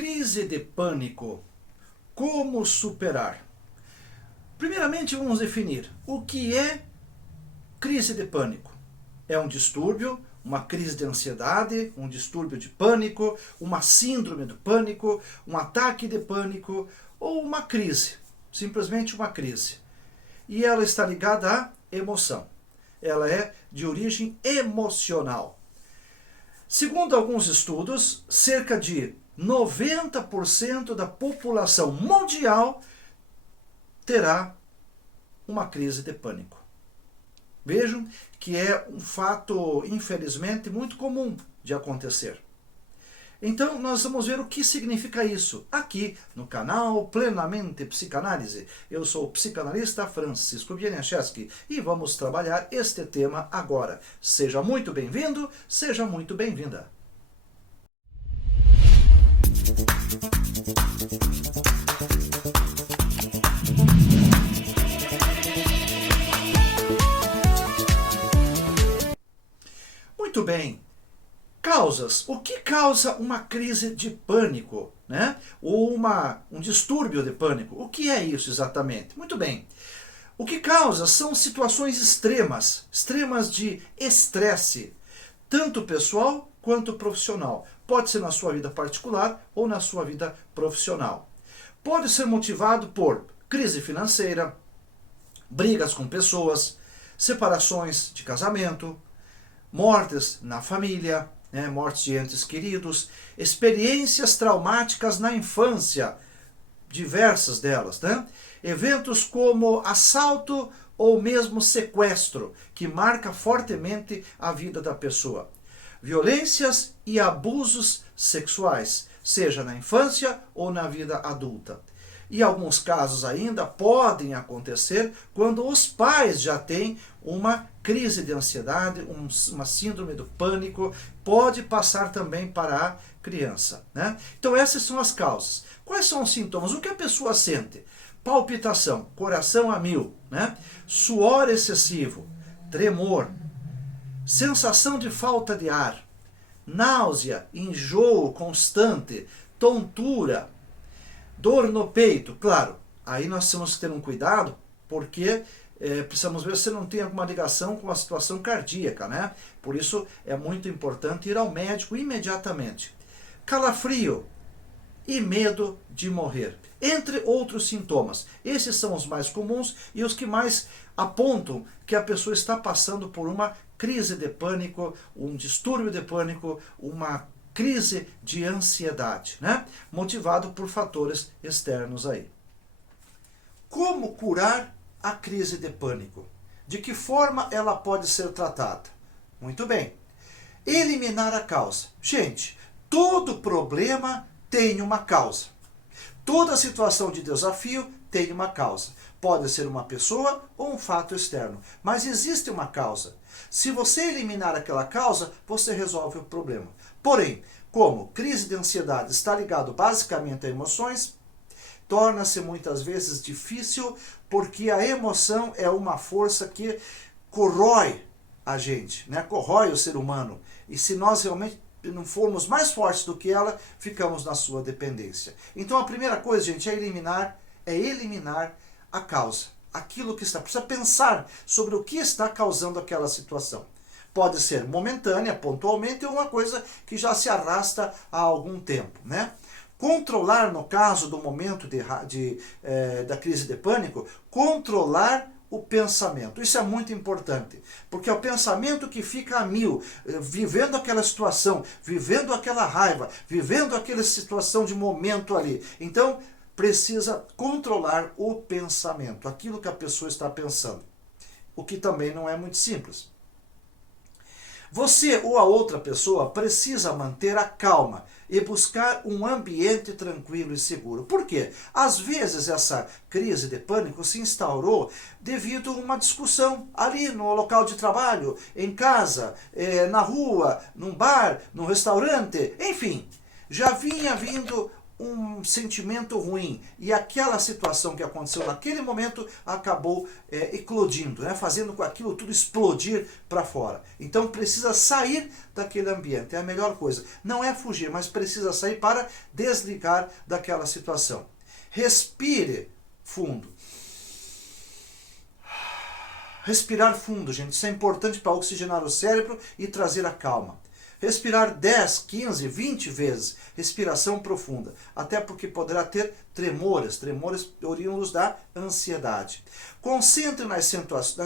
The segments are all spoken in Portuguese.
Crise de pânico. Como superar? Primeiramente, vamos definir o que é crise de pânico. É um distúrbio, uma crise de ansiedade, um distúrbio de pânico, uma síndrome do pânico, um ataque de pânico ou uma crise, simplesmente uma crise. E ela está ligada à emoção. Ela é de origem emocional. Segundo alguns estudos, cerca de 90% da população mundial terá uma crise de pânico. Vejam que é um fato, infelizmente, muito comum de acontecer. Então, nós vamos ver o que significa isso aqui no canal Plenamente Psicanálise. Eu sou o psicanalista Francisco Bieniaszewski e vamos trabalhar este tema agora. Seja muito bem-vindo, seja muito bem-vinda. Muito bem. Causas. O que causa uma crise de pânico, né? Ou um distúrbio de pânico? O que é isso exatamente? Muito bem. O que causa são situações extremas de estresse, tanto pessoal quanto profissional. Pode ser na sua vida particular ou na sua vida profissional. Pode ser motivado por crise financeira, brigas com pessoas, separações de casamento, mortes na família, mortes de entes queridos, experiências traumáticas na infância, diversas delas, eventos como assalto ou mesmo sequestro, que marca fortemente a vida da pessoa. Violências e abusos sexuais, seja na infância ou na vida adulta. E alguns casos ainda podem acontecer quando os pais já têm uma crise de ansiedade, uma síndrome do pânico, pode passar também para a criança, Então essas são as causas. Quais são os sintomas? O que a pessoa sente? Palpitação, coração a mil, suor excessivo, tremor, sensação de falta de ar, náusea, enjoo constante, tontura, dor no peito. Claro, aí nós temos que ter um cuidado, porque precisamos ver se não tem alguma ligação com a situação cardíaca, Por isso é muito importante ir ao médico imediatamente. Calafrio e medo de morrer, entre outros sintomas. Esses são os mais comuns e os que mais apontam que a pessoa está passando por uma crise de pânico, um distúrbio de pânico, uma crise de ansiedade, motivado por fatores externos aí. Como curar a crise de pânico? De que forma ela pode ser tratada? Muito bem. Eliminar a causa. Gente, todo problema tem uma causa. Toda situação de desafio tem uma causa. Pode ser uma pessoa ou um fato externo, mas existe uma causa. Se você eliminar aquela causa, você resolve o problema. Porém, como crise de ansiedade está ligado basicamente a emoções, torna-se muitas vezes difícil, porque a emoção é uma força que corrói a gente, corrói o ser humano. E se nós realmente não formos mais fortes do que ela, ficamos na sua dependência. Então a primeira coisa, gente, é eliminar a causa. Aquilo que está. Precisa pensar sobre o que está causando aquela situação. Pode ser momentânea, pontualmente, ou uma coisa que já se arrasta há algum tempo, Controlar, no caso do momento da crise de pânico, controlar o pensamento. Isso é muito importante, porque é o pensamento que fica a mil, vivendo aquela situação, vivendo aquela raiva, vivendo aquela situação de momento ali. Então, precisa controlar o pensamento, aquilo que a pessoa está pensando, o que também não é muito simples. Você ou a outra pessoa precisa manter a calma e buscar um ambiente tranquilo e seguro. Por quê? Às vezes essa crise de pânico se instaurou devido a uma discussão ali no local de trabalho, em casa, na rua, num bar, num restaurante, enfim. Já vinha vindo um sentimento ruim e aquela situação que aconteceu naquele momento acabou eclodindo, né? Fazendo com aquilo tudo explodir para fora. Então precisa sair daquele ambiente, é a melhor coisa. Não é fugir, mas precisa sair para desligar daquela situação. Respire fundo. Respirar fundo, gente, isso é importante para oxigenar o cérebro e trazer a calma. Respirar 10, 15, 20 vezes, respiração profunda, até porque poderá ter tremores oriundos da ansiedade. Concentre nas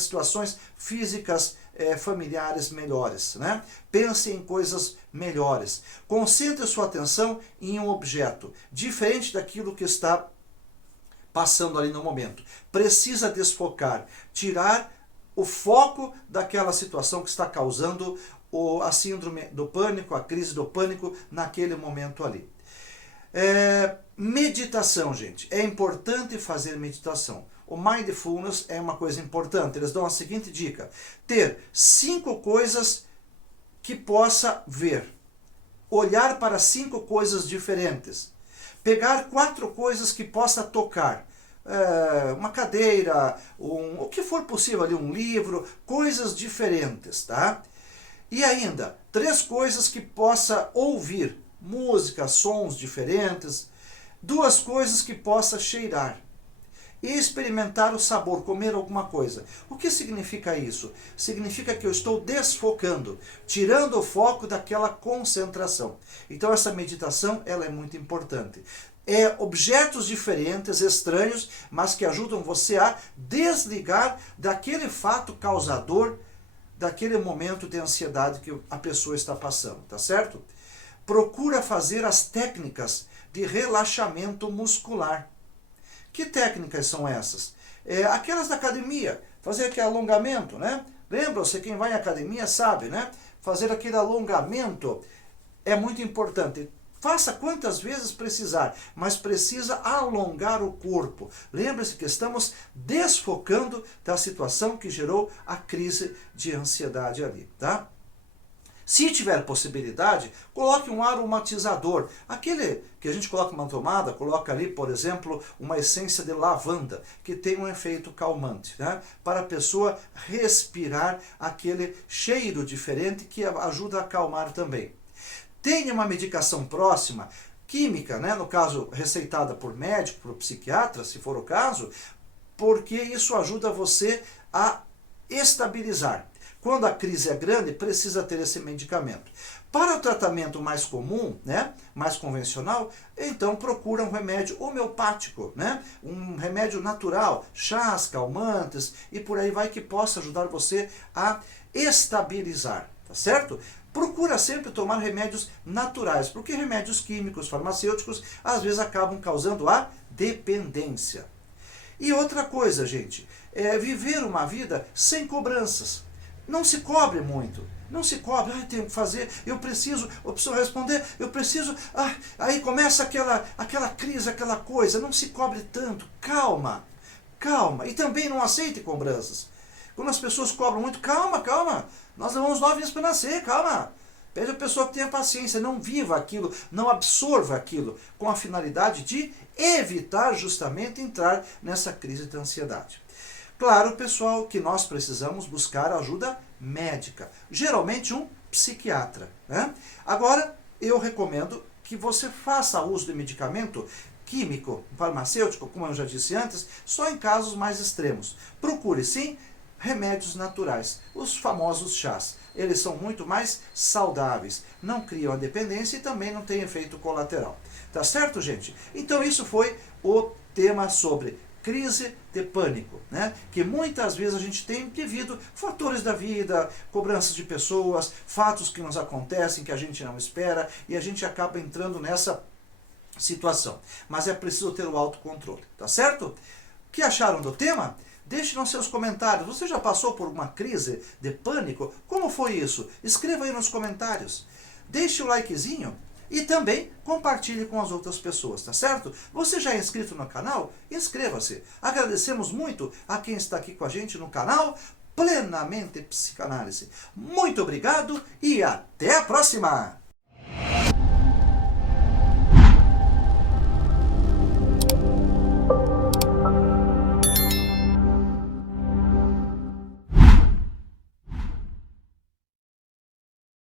situações físicas familiares melhores, né? Pense em coisas melhores. Concentre sua atenção em um objeto, diferente daquilo que está passando ali no momento. Precisa desfocar, tirar o foco daquela situação que está causando a síndrome do pânico, a crise do pânico naquele momento ali. Meditação, gente. É importante fazer meditação. O Mindfulness é uma coisa importante. Eles dão a seguinte dica: ter 5 coisas que possa ver. Olhar para 5 coisas diferentes. Pegar 4 coisas que possa tocar. Uma cadeira, o que for possível ali, um livro, coisas diferentes, tá? E ainda, 3 coisas que possa ouvir, música, sons diferentes, 2 coisas que possa cheirar e experimentar o sabor, comer alguma coisa. O que significa isso? Significa que eu estou desfocando, tirando o foco daquela concentração. Então essa meditação, ela é muito importante. Objetos diferentes, estranhos, mas que ajudam você a desligar daquele fato causador, daquele momento de ansiedade que a pessoa está passando, tá certo? Procura fazer as técnicas de relaxamento muscular. Que técnicas são essas? Aquelas da academia, fazer aquele alongamento, né? Lembra-se, quem vai à academia sabe, né? Fazer aquele alongamento é muito importante. Faça quantas vezes precisar, mas precisa alongar o corpo. Lembre-se que estamos desfocando da situação que gerou a crise de ansiedade ali, tá? Se tiver possibilidade, coloque um aromatizador. Aquele que a gente coloca uma tomada, coloca ali, por exemplo, uma essência de lavanda, que tem um efeito calmante, né? Para a pessoa respirar aquele cheiro diferente que ajuda a acalmar também. Tenha uma medicação próxima, química, né? No caso, receitada por médico, por psiquiatra, se for o caso, porque isso ajuda você a estabilizar. Quando a crise é grande, precisa ter esse medicamento. Para o tratamento mais comum, né, mais convencional, então procura um remédio homeopático, né, um remédio natural, chás, calmantes e por aí vai, que possa ajudar você a estabilizar, tá certo? Procura sempre tomar remédios naturais, porque remédios químicos, farmacêuticos, às vezes acabam causando a dependência. E outra coisa, gente, é viver uma vida sem cobranças. Não se cobre muito. Não se cobre, tenho que fazer, eu preciso responder, eu preciso. Aí começa aquela crise, aquela coisa. Não se cobre tanto. Calma, calma. E também não aceite cobranças. Quando as pessoas cobram muito, calma, calma. Nós levamos 9 dias para nascer, calma. Pede a pessoa que tenha paciência, não viva aquilo, não absorva aquilo, com a finalidade de evitar justamente entrar nessa crise de ansiedade. Claro, pessoal, que nós precisamos buscar ajuda médica, geralmente um psiquiatra, né? Agora, eu recomendo que você faça uso de medicamento químico, farmacêutico, como eu já disse antes, só em casos mais extremos. Procure, sim, remédios naturais, os famosos chás. Eles são muito mais saudáveis, não criam a dependência e também não têm efeito colateral. Tá certo, gente? Então isso foi o tema sobre crise de pânico, né? Que muitas vezes a gente tem devido a fatores da vida, cobranças de pessoas, fatos que nos acontecem que a gente não espera e a gente acaba entrando nessa situação. Mas é preciso ter o autocontrole, tá certo? O que acharam do tema? Deixe nos seus comentários. Você já passou por uma crise de pânico? Como foi isso? Escreva aí nos comentários. Deixe o likezinho. E também compartilhe com as outras pessoas, tá certo? Você já é inscrito no canal? Inscreva-se. Agradecemos muito a quem está aqui com a gente no canal Plenamente Psicanálise. Muito obrigado e até a próxima!